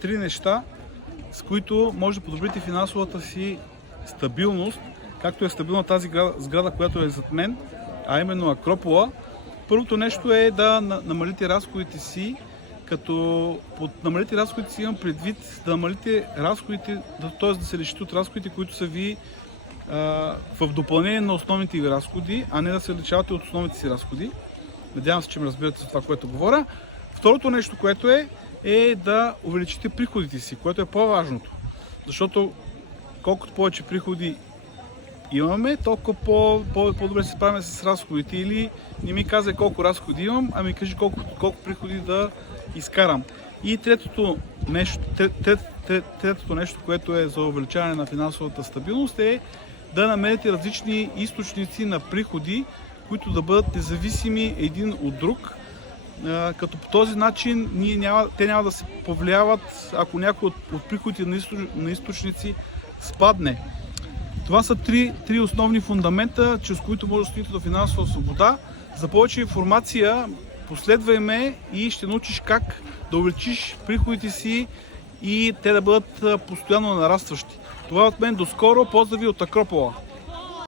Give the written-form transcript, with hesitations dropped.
3 неща, с които може да подобрите финансовата си стабилност, както е стабилна тази сграда, която е зад мен, а именно Акропола. Първото нещо е да намалите разходите си, като под намалите разходите си имам предвид да намалите разходите, т.е. да се лишите от разходите, които са ви в допълнение на основните ви разходи, а не да се лишавате от основните си разходи. Надявам се, че ме разбирате за това, което говоря. Второто нещо, което е да увеличите приходите си, което е по-важното. Защото колкото повече приходи имаме, толкова по-добре се справяме с разходите. Или не ми казай колко разходи имам, а ми кажи колко приходи да изкарам. И третото нещо, което е за увеличаване на финансовата стабилност, е да намерите различни източници на приходи, които да бъдат независими един от друг, като по този начин те няма да се повлияват, ако някой от приходите на източници спадне. Това са три основни фундамента, чрез които може да стигнете до финансова свобода. За повече информация последвай ме и ще научиш как да увеличиш приходите си и те да бъдат постоянно нарастващи. Това е от мен, до скоро, поздрави от Акропола!